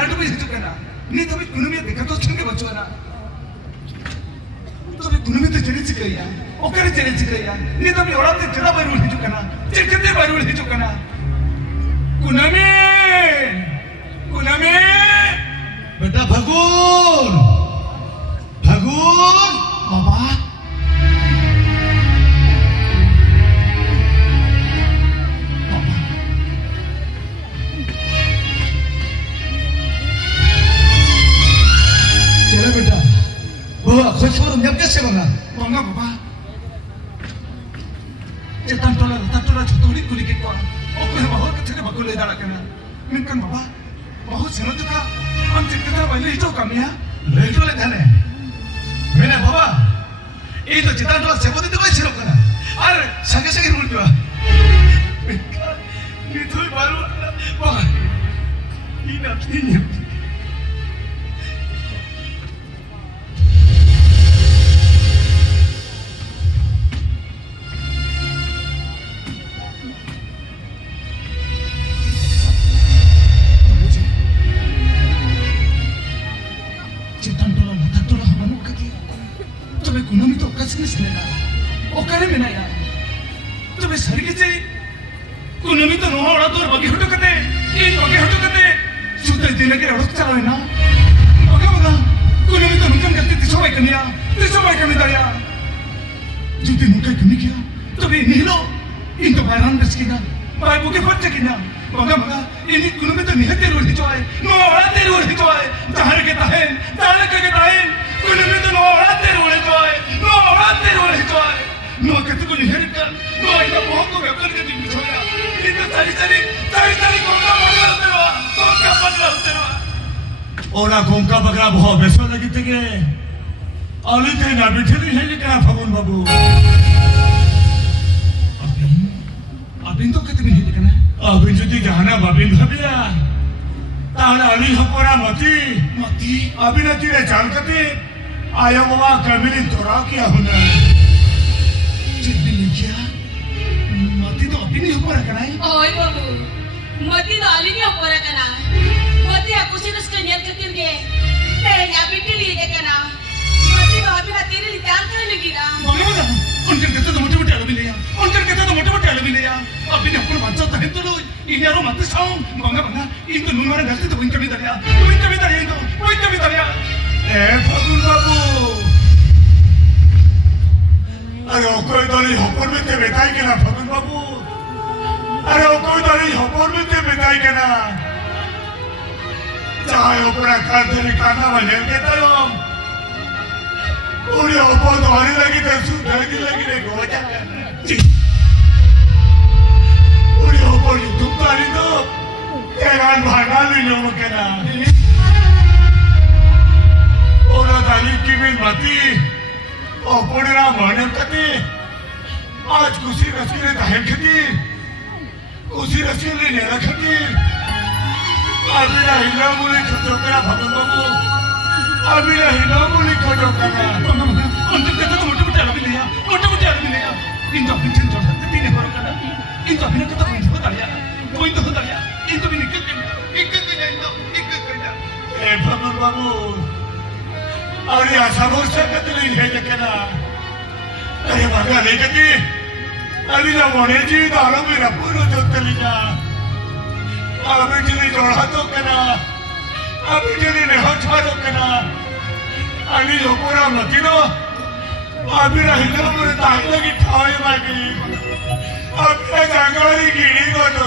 बेराट भी हिजू करना नी तो भी कुनमी देखा तो चंगे बचवा ना तो भी कुनमी तो चली चिकैया ओकरे चली चिकैया नी तो भी ओड़ा ते जरा बारूल हिजू करना चिकते बारूल हिजू करना कुनमी कुनमी बेटा भगुन भगुन बाबा चला बेटा वो खुश हो तुम जब कैसे बना बंगा बाबा चेतन टोला छोटोड़ी कुली के को ओकरे बहुत कथे के बकुले दाड़ा करना मिनकन बाबा बहुत सेनो तो का हम चिकता वाले तो कमिया लेटो ले धने मैंने बाबा ये तो चेतन टोला से बोलते तो कोई सिरो करना अरे संगे संगे बोल दिया नी तो बारू बाबा ये ना नहीं कुनमी तो कसने सनेना ओकरे में ना तो बे सरगी से कुनमी तो नो ओड़ा तो बगे हटो कते इन बगे हटो कते सुते दिन के रड़क चला है ना बगा कुनमी तो नुकन करते तिसो भाई कमी दाया जुते नुका कमी किया तो बे नीलो इन तो बायरान दसकिना बाय बुके फट किना बगा इन कुनमी तो निहते रोल हिचोए नो ओड़ा ते रोल हिचोए तारे के ताहे कुनमी तो नो ओड़ा ते रोल हिचोए नो कहते को निहर कर नो इतना बहुत को व्यापार के दिन छोड़ा ये तो सारी गोंका बगला होते रहा ओला गोंका बगला बहुत बेसो लगी थे के अली थे ना बिठे नहीं है लेकिन फगुन बाबू अबिन तो कहते भी नहीं देखना है अबिन जो ती जहाना बाबिन भाबिया ताहले अली हपोरा मती अबिन तीरे चाल कते आया बाबा कमिनी तोरा किया होना जितनी लिखिया मती तो अभी नहीं ऊपर रखना है ओए बाबू मती तो अली नहीं ऊपर रखना मती akusin उसके नियत करके गए तेरे यहाँ बिट्टी लिए देखना मती तो अभी ना तेरे लिए तैयार करने लगी ना बगला उनके कहते तो मोटे आलू भी ले आ अभी ने अपन बच्चा तो है तो लो इन यारों मत साऊं बंगा इन तो नून वाले गलती तो वहीं कभी दरिया ए फगुन बाबू अरे ओ कोई दली हपर में ते बेटाई के ना फगुन बाबू अरे ओ कोई दली हपर में ते बेटाई के ना चाहे ओपरा कर तेरी काना वाले के तो पूरी ऊपर दवारी लगी तो सुधरगी लगी रे गोजा पूरी ऊपर तुम तारी तो तेरान भागा भी लोग के ना ओला दाली की भी मती ओपरा मरने कते आज कुसी रसीले दाहन खती कुसी रसीले ने रखती अभी ना हिला मुली खतो करा भगवान बाबू अभी ना हिला मुली खतो करा उनके कहते तो मोटे आलू भी ले आ इन तो अपनी चिंता करते तीन बार करा इन तो अपने कहते कोई तो दालिया इन तो भी निकल जाए ए भगवान बाबू अरे आशा भरोसा करते नहीं है लेकिन अरे भगवान नहीं करती अभी ना मोने जी दारों में रपूरो जो चली जा अभी चली जोड़ा तो कना अभी चली नहीं छाड़ो कना अभी जो पूरा मती नो अभी ना हिलो पूरे ताकत की ठाई मांगी अभी ना जंगली गिरी को तो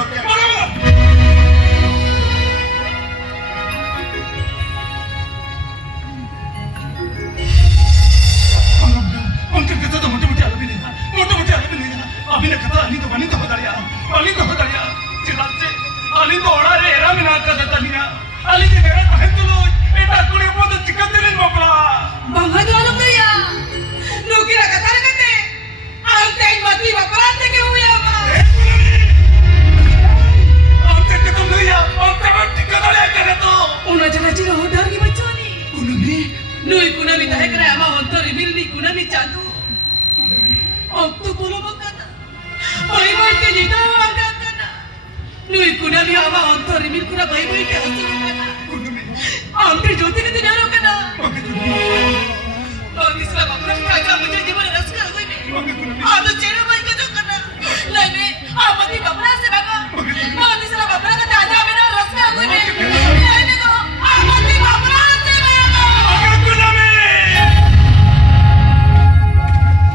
उनके कहते तो मोटे आलू भी ले आ अभी ने कहता अली तो बनी तो हो दरिया चिराते अली तो ओड़ा रे एरा मिना का दतनिया अली के मेरा है तो लो एटा कुड़ी को तो चिकन दिन बपला बंगा तो लो भैया नौकरी रखता रहते आप तेज मती बपला से के हुए आप तक तो नहीं आप तक चिकन ले करे तो उन्हें जरा चिरा हो डर की बच्चों ने कुनमी नुई कुनमी तहे करे आमा होतो रिबिल नी कुनमी चादू अब तो बोलो बकाना भाई भाई के जीता वांगा करना नुई कुनमी आमा होतो रिबिल कुना भाई भाई के हंसो करना Ambil joti ke tidak orang kena. Bagi salah bapak kacau macam di mana raskal gue ni. Ada cewek baik kacau kena. Lain amat di bapak se baga. Bagi salah bapak kata aja mana raskal gue ni. Lain tu amat di bapak se baga. Aku nama.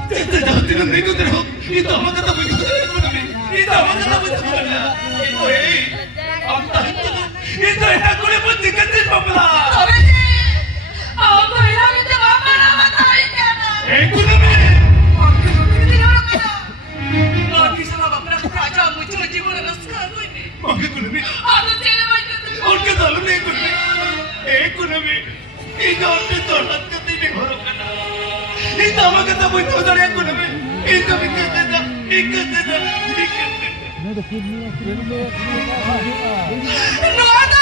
Kita jangan tidak nego terus. Itu apa kata begitu? Itu apa kata begitu? Itu apa itu? Itu aku ni pun dikatin bapak. Tapi ni, aku hilang itu bapak nama tahu kena. Aku nama. Ambil joti ke tidak orang kena. Bagi salah bapak kacau macam di mana raskal gue ni. Aku nama. Ada cewek baik kacau. उनके दालू नहीं कुछ नहीं एक कुने इधर उनके तोड़त करते नहीं हो रहा ना इधर हम कहता कोई तो उधर एक कुने इधर भी कहते ना एक कहते ना No ada